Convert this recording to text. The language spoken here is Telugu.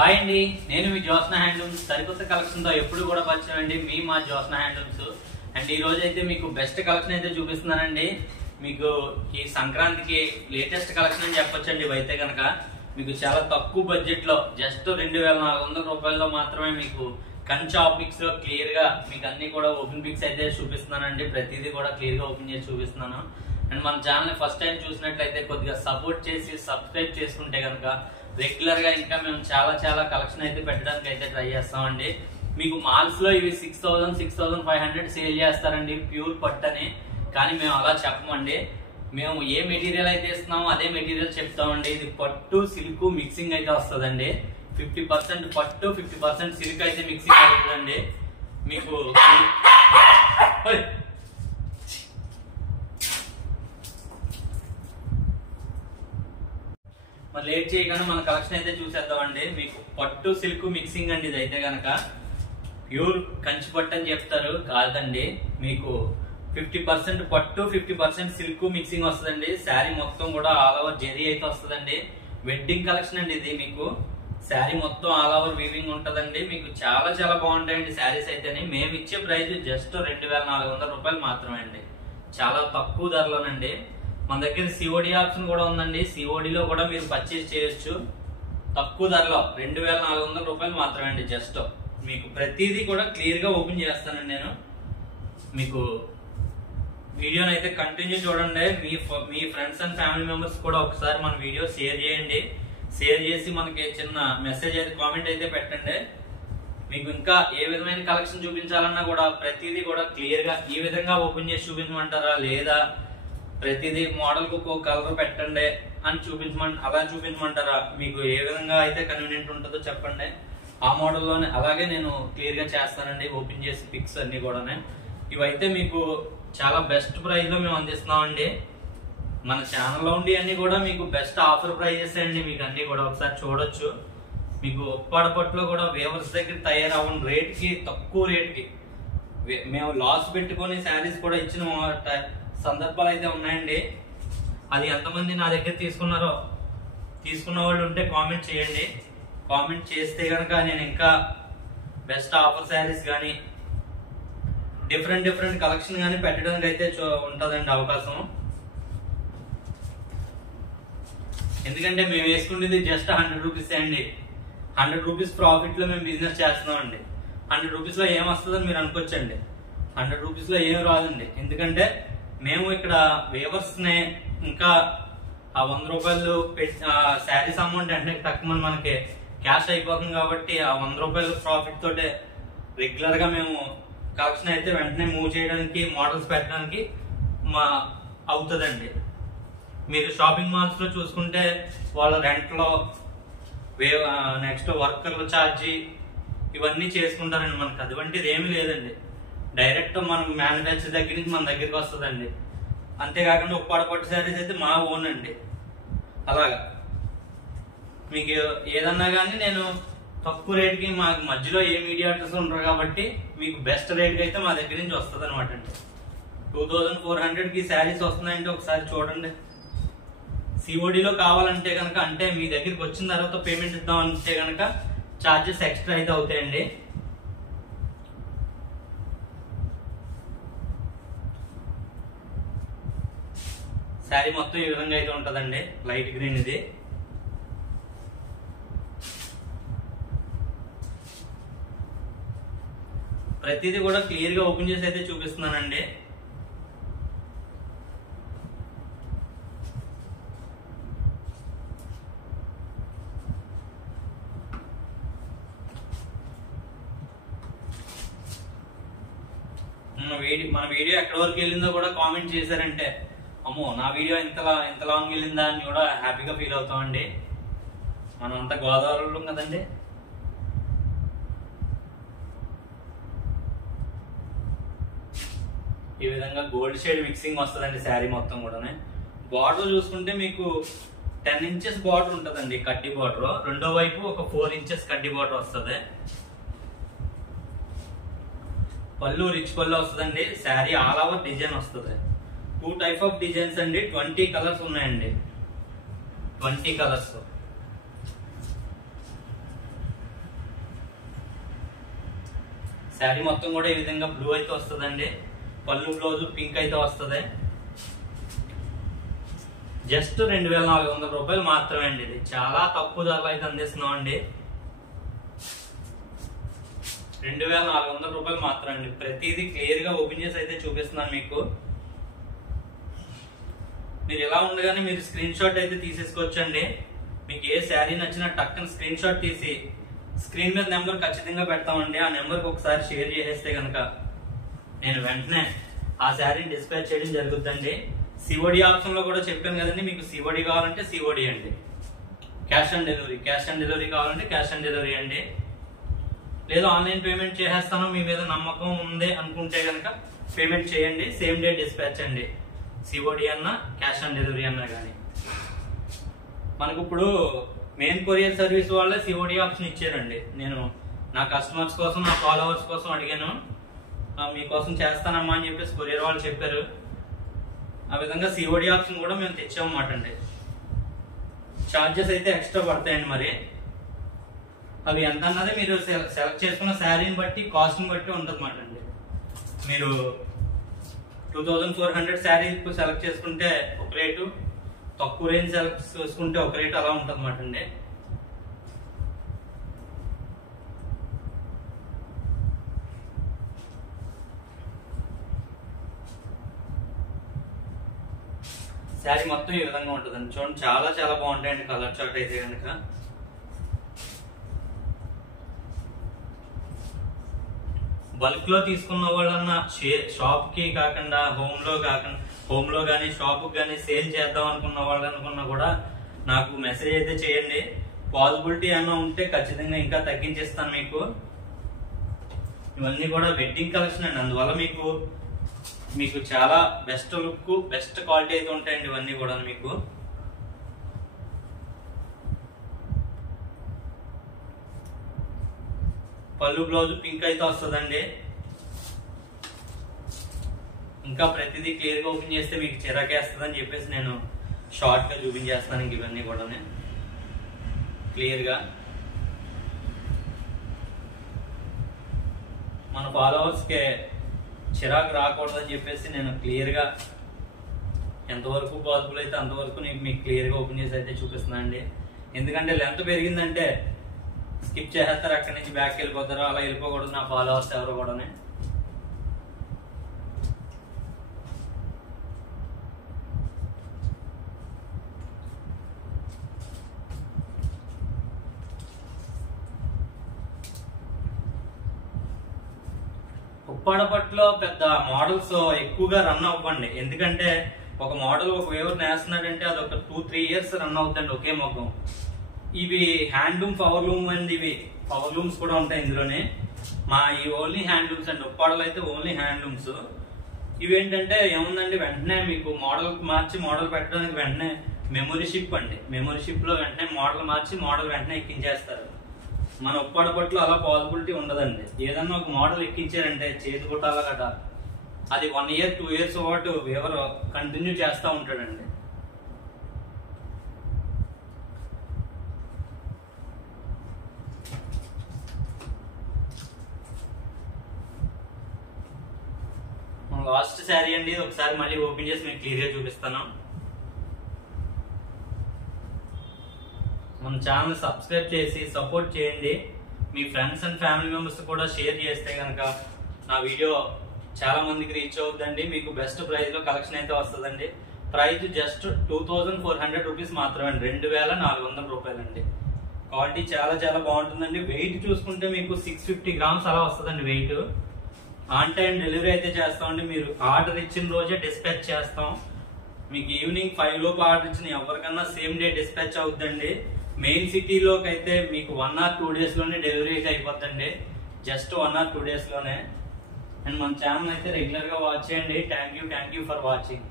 హాయ్ అండి, నేను మీ జ్యోత్స్న హ్యాండ్లూమ్స్ సరికొత్త కలెక్షన్ తో ఎప్పుడు కూడా పరిచయం అండి. మా జ్యోత్స్న హ్యాండ్లూమ్స్ అండ్ ఈ రోజు అయితే మీకు బెస్ట్ కలెక్షన్ అయితే చూపిస్తున్నానండి. మీకు ఈ సంక్రాంతికి లేటెస్ట్ కలెక్షన్ అని చెప్పొచ్చండి. ఇవైతే కనుక మీకు చాలా తక్కువ బడ్జెట్ లో జస్ట్ 2400 రూపాయల్లో మాత్రమే మీకు కంచి ఆప్టిక్స్ లో క్లియర్ గా మీకు అన్ని కూడా ఓపెన్ పిక్స్ అయితే చూపిస్తున్నానండి. ప్రతిదీ కూడా క్లియర్ గా ఓపెన్ చేసి చూపిస్తున్నాను. అండ్ మన ఛానల్ ఫస్ట్ టైం చూసినట్లయితే కొద్దిగా సపోర్ట్ చేసి సబ్స్క్రైబ్ చేసుకుంటే కనుక రెగ్యులర్ గా ఇంకా మేము చాలా కలెక్షన్ అయితే పెట్టడానికి అయితే ట్రై చేస్తామండి. మీకు మాల్స్ లో ఇవి 6000 6500 సేల్ చేస్తారండి ప్యూర్ పట్టని. కానీ మేము అలా చెప్పమండి. మేము ఏ మెటీరియల్ అయితే ఇస్తున్నామో అదే మెటీరియల్ చెప్తామండి. ఇది పట్టు సిల్క్ మిక్సింగ్ అయితే వస్తుందండి. 50% పట్టు 50% సిల్క్ అయితే మిక్సింగ్ అవుతుందండి. మీకు మరి లేట్ చేయగానే మన కలెక్షన్ అయితే చూసేద్దామండి. మీకు పట్టు సిల్క్ మిక్సింగ్ అండి. ఇది అయితే గనక ప్యూర్ కంచి పట్టు అని చెప్తారు, కాదండి. మీకు 50% పట్టు 50% సిల్క్ మిక్సింగ్ వస్తుందండి. శారీ మొత్తం కూడా ఆల్ ఓవర్ జెరీ అయితే వస్తుందండి. వెడ్డింగ్ కలెక్షన్ అండి ఇది. మీకు శారీ మొత్తం ఆల్ ఓవర్ వీవింగ్ ఉంటదండి. మీకు చాలా బాగుంటాయండి శారీస్ అయితేనే. మేము ఇచ్చే ప్రైస్ జస్ట్ 2400 రూపాయలు మాత్రమే అండి. చాలా తక్కువ ధరలోనండి. మన దగ్గర సిఓడి ఆప్షన్ కూడా ఉందండి. సిఓడిలో కూడా మీరు పర్చేస్ చేయొచ్చు తక్కువ ధరలో. 2400 రూపాయలు మాత్రమే అండి. జస్ట్ మీకు ప్రతిదీ కూడా క్లియర్ గా ఓపెన్ చేస్తానండి నేను. మీకు వీడియోని అయితే కంటిన్యూ చూడండి. మీ ఫ్రెండ్స్ అండ్ ఫ్యామిలీ మెంబర్స్ కూడా ఒకసారి మన వీడియో షేర్ చేయండి. షేర్ చేసి మనకి చిన్న మెసేజ్ అయితే కామెంట్ అయితే పెట్టండి. మీకు ఇంకా ఏ విధమైన కలెక్షన్ చూపించాలన్నా కూడా ప్రతిదీ కూడా క్లియర్ గా ఈ విధంగా ఓపెన్ చేసి చూపించమంటారా, లేదా ప్రతిదీ మోడల్ కు ఒక కలర్ పెట్టండి అని అలా చూపించమంటారా? మీకు ఏ విధంగా అయితే కన్వీనియంట్ ఉంటుందో చెప్పండి. ఆ మోడల్లోనే అలాగే నేను క్లియర్ గా చేస్తానండి. ఓపెన్ చేసి పిక్స్ అన్ని కూడా. ఇవైతే మీకు చాలా బెస్ట్ ప్రైస్ లో మేము అందిస్తున్నామండి. మన ఛానల్లో ఉండి అన్ని కూడా మీకు బెస్ట్ ఆఫర్ ప్రైజెస్ అండి. మీకు అన్ని కూడా ఒకసారి చూడొచ్చు. మీకు ఒప్పాడపట్లో కూడా వేవర్స్ దగ్గర తయారవ్వని రేట్ కి, తక్కువ రేట్ కి మేము లాస్ పెట్టుకొని శారీస్ కూడా ఇచ్చిన సందర్భాలు అయితే ఉన్నాయండి. అది ఎంతమంది నా దగ్గర తీసుకున్న వాళ్ళు ఉంటే కామెంట్ చేయండి. కామెంట్ చేస్తే కనుక నేను ఇంకా బెస్ట్ ఆఫర్ శారీస్ కానీ డిఫరెంట్ కలెక్షన్ కానీ పెట్టడానికి అయితే ఉంటుందండి అవకాశం. ఎందుకంటే మేము వేసుకునేది జస్ట్ 100 రూపీస్ అండి. 100 రూపీస్ ప్రాఫిట్ లో మేము బిజినెస్ చేస్తున్నాం అండి. 100 రూపీస్ లో ఏం వస్తుందని మీరు అనుకోవచ్చండి. 100 రూపీస్ లో ఏం రాదండి. ఎందుకంటే మేము ఇక్కడ వేవర్స్ నే ఇంకా ఆ 100 రూపాయలు శారీస్ అమౌంట్ అంటే తక్కువ మనకి క్యాష్ అయిపోతుంది. కాబట్టి ఆ 100 రూపాయలు ప్రాఫిట్ తోటే రెగ్యులర్ గా మేము కలెక్షన్ అయితే వెంటనే మూవ్ చేయడానికి, మోడల్స్ పెట్టడానికి అవుతుందండి. మీరు షాపింగ్ మాల్స్ లో చూసుకుంటే వాళ్ళ రెంట్ లో నెక్స్ట్ వర్కర్ల ఛార్జీ ఇవన్నీ చేసుకుంటారండి. మనకు అటువంటిది ఏమీ లేదండి. డైరెక్ట్ మనం మ్యానుఫ్యాక్చర్ దగ్గర నుంచి మన దగ్గరికి వస్తుందండి. అంతేకాకుండా ఉప్పాడపట్టు శారీస్ అయితే మా ఓన్ అండి. అలాగా మీకు ఏదన్నా కానీ నేను తక్కువ రేట్కి, మా మధ్యలో ఏ మీడియాటర్స్ ఉంటారు కాబట్టి మీకు బెస్ట్ రేట్కి అయితే మా దగ్గర నుంచి వస్తుంది అనమాట అండి. 2400కి శారీస్ వస్తున్నాయంటే ఒకసారి చూడండి. సిఓడిలో కావాలంటే కనుక, అంటే మీ దగ్గరికి వచ్చిన తర్వాత పేమెంట్ ఇద్దాం అంటే కనుక ఛార్జెస్ ఎక్స్ట్రా అయితే అవుతాయండి. శారీ మొత్తం ఈ విధంగా అయితే ఉంటదండి. లైట్ గ్రీన్ ఇది. ప్రతిదీ కూడా క్లియర్ గా ఓపెన్ చేసి అయితే చూపిస్తున్నానండి. మన వీడియో ఎక్కడి వరకు వెళ్ళిందో కూడా కామెంట్ చేశారంటే, అమ్మో నా వీడియో ఎంత లాంగ్ వెళ్ళిందా అని కూడా హ్యాపీగా ఫీల్ అవుతామండి. మనం అంతా గోదావరిలో కదండి. ఈ విధంగా గోల్డ్ షేడ్ మిక్సింగ్ వస్తుందండి శారీ మొత్తం కూడా. బార్డర్ చూసుకుంటే మీకు 10 ఇంచెస్ బార్డర్ ఉంటుందండి. కడ్డీ బార్డర్. రెండో వైపు ఒక 4 ఇంచెస్ కడ్డీ బార్డర్ వస్తుంది. పళ్ళు రిచ్ పళ్ళు వస్తుందండి. శారీ ఆల్ ఓవర్ డిజైన్ వస్తుంది. 2 టైప్ ఆఫ్ డిజైన్స్ అండి. 20 కలర్స్ ఉన్నాయండి. 20 కలర్స్. శారీ మొత్తం కూడా ఈ విధంగా బ్లూ అయితే వస్తుందండి. పళ్ళు బ్లౌజ్ పింక్ అయితే వస్తుంది. జస్ట్ 2400 రూపాయలు మాత్రమే అండి. ఇది చాలా తక్కువ ధరలో అయితే అందిస్తున్నాం అండి. 2400 రూపాయలు మాత్రం అండి. ప్రతిదీ క్లియర్ గా ఓపెన్ చేసి అయితే చూపిస్తున్నాను మీకు. మీరు ఇలా ఉండగానే మీరు స్క్రీన్ షాట్ అయితే తీసేసుకోవచ్చండి. మీకు ఏ శారీ నచ్చినా టక్కన స్క్రీన్ షాట్ తీసి స్క్రీన్ మీద నెంబర్ ఖచ్చితంగా పెడతామండి. ఆ నెంబర్కి ఒకసారి షేర్ చేసేస్తే కనుక నేను వెంటనే ఆ శారీని డిస్పాచ్ చేయడం జరుగుతుందండి. సిఓడి ఆప్షన్ లో కూడా చెప్పాను కదండి, మీకు సిఓడి కావాలంటే సిఓడి అండి, క్యాష్ ఆన్ డెలివరీ కావాలంటే క్యాష్ ఆన్ డెలివరీ అండి. లేదా ఆన్లైన్ పేమెంట్ చేసేస్తాను మీ మీద నమ్మకం ఉంది అనుకుంటే కనుక పేమెంట్ చేయండి, సేమ్ డే డిస్పాచ్ అండి. సిఓడి అన్నా క్యాష్ ఆన్ డెలివరీ అన్నా కానీ. మనకు ఇప్పుడు మెయిన్ కొరియర్ సర్వీస్ వాళ్ళే సిఓడి ఆప్షన్ ఇచ్చారండి. నేను నా కస్టమర్స్ కోసం, నా ఫాలోవర్స్ కోసం అడిగాను, మీకోసం చేస్తానమ్మా అని చెప్పేసి కొరియర్ వాళ్ళు చెప్పారు. ఆ విధంగా సిఓడి ఆప్షన్ కూడా మేము తెచ్చామన్నమాట అండి. ఛార్జెస్ అయితే ఎక్స్ట్రా పడతాయండి. మరి అవి ఎంత అన్నది మీరు సెలెక్ట్ చేసుకున్న శారీని బట్టి, కాస్ట్ని బట్టి ఉంటుంది అన్నమాట అండి. మీరు 2400 శారీ సెలెక్ట్ చేసుకుంటే ఒక రేటు, తక్కువ రేంజ్ సెలెక్ట్ చేసుకుంటే ఒక రేటు, అలా ఉంటుంది అన్నమాట అండి. శారీ మొత్తం ఈ విధంగా ఉంటుందండి. చూడండి, చాలా చాలా బాగుంటాయండి కలర్ చార్ట్ అయితే కనుక. బల్క్ లో తీసుకున్న వాళ్ళన్నా షాప్ కి కాకుండా హోమ్ లో కానీ షాప్ కానీ సేల్ చేద్దాం అనుకున్న వాళ్ళు అనుకున్నా కూడా నాకు మెసేజ్ అయితే చేయండి. పాసిబిలిటీ ఏమన్నా ఉంటే ఖచ్చితంగా ఇంకా తగ్గించేస్తాను మీకు. ఇవన్నీ కూడా వెడ్డింగ్ కలెక్షన్ అండి, అందువల్ల మీకు చాలా బెస్ట్ లుక్, బెస్ట్ క్వాలిటీ అయితే ఉంటాయండి ఇవన్నీ కూడా. మీకు పళ్ళు బ్లౌజ్ పింక్ అయితే వస్తుందండి. ఇంకా ప్రతిదీ క్లియర్ గా ఓపెన్ చేస్తే మీకు చిరాకేస్తుంది అని చెప్పేసి నేను షార్ట్ గా చూపించేస్తాను. ఇంక ఇవన్నీ కూడా క్లియర్ గా మన ఫాలోవర్స్ కి చిరాకు రాకూడదని చెప్పేసి నేను క్లియర్ గా ఎంతవరకు పాసిబుల్ అయితే అంతవరకు మీకు క్లియర్ గా ఓపెన్ చేసి అయితే చూపిస్తున్నాను అండి. ఎందుకంటే లెంత్ పెరిగిందంటే స్కిప్ చేసేస్తారు, అక్కడి నుంచి బ్యాక్ వెళ్ళిపోతారు. అలా వెళ్ళిపోకూడదు నా ఫాలోవర్స్ ఎవరు కూడా. ఉప్పాడపట్లో పెద్ద మోడల్స్ ఎక్కువగా రన్ అవ్వండి. ఎందుకంటే ఒక మోడల్ ఒక వేవర్ నేస్తున్నాడంటే అది ఒక 2-3 ఇయర్స్ రన్ అవుతుందండి ఒకే మొగ్గం. ఇవి హ్యాండ్లూమ్, పవర్ లూమ్ అండి. ఇవి పవర్ లూమ్స్ కూడా ఉంటాయి ఇందులోనే. ఈ ఓన్లీ హ్యాండ్లూమ్స్ అండి. ఉప్పాడలు అయితే ఓన్లీ హ్యాండ్లూమ్స్. ఇవి ఏంటంటే ఏముందండి, వెంటనే మీకు మోడల్ మార్చి మోడల్ పెట్టడానికి వెంటనే మెమొరీ షిప్ అండి. మెమొరీ షిప్ లో వెంటనే మోడల్ మార్చి మోడల్ వెంటనే ఎక్కించేస్తారు. మన ఉప్పాడపట్లో అలా పాసిబిలిటీ ఉండదండి. ఏదన్నా ఒక మోడల్ ఎక్కించారంటే చేతి కుట్టాల కదా, అది 1 ఇయర్ 2 ఇయర్స్ పాటు వేవర్ కంటిన్యూ చేస్తూ ఉంటాడండి. లాస్ట్ శారీ అండి, ఒకసారి మళ్ళీ ఓపెన్ చేసి మీకు క్లియర్ గా చూపిస్తాను. మన ఛానల్ సబ్స్క్రైబ్ చేసి సపోర్ట్ చేయండి. మీ ఫ్రెండ్స్ అండ్ ఫ్యామిలీ మెంబర్స్ కూడా షేర్ చేస్తే కనుక నా వీడియో చాలా మందికి రీచ్ అవుతుందండి. మీకు బెస్ట్ ప్రైస్ లో కలెక్షన్ అయితే వస్తుందండి. ప్రైస్ జస్ట్ 2400 రూపీస్ మాత్రమే, 2400 రూపాయలండి. క్వాలిటీ చాలా చాలా బాగుంటుందండి. వెయిట్ చూసుకుంటే మీకు 650 గ్రామ్స్ అలా వస్తుందండి వెయిట్. ఆన్ టైం డెలివరీ అయితే చేస్తామండి. మీరు ఆర్డర్ ఇచ్చిన రోజే డిస్పాచ్ చేస్తాం. మీకు ఈవినింగ్ 5 లోపు ఆర్డర్ ఇచ్చిన ఎవరికన్నా సేమ్ డే డిస్పాచ్ అవుతుందండి. మెయిన్ సిటీలోకి అయితే మీకు 1 or 2 days లోనే డెలివరీ అయితే అయిపోతుందండి. జస్ట్ 1 or 2 days లోనే. అండ్ మన ఛానల్ అయితే రెగ్యులర్ గా వాచ్ చేయండి. Thank you for watching.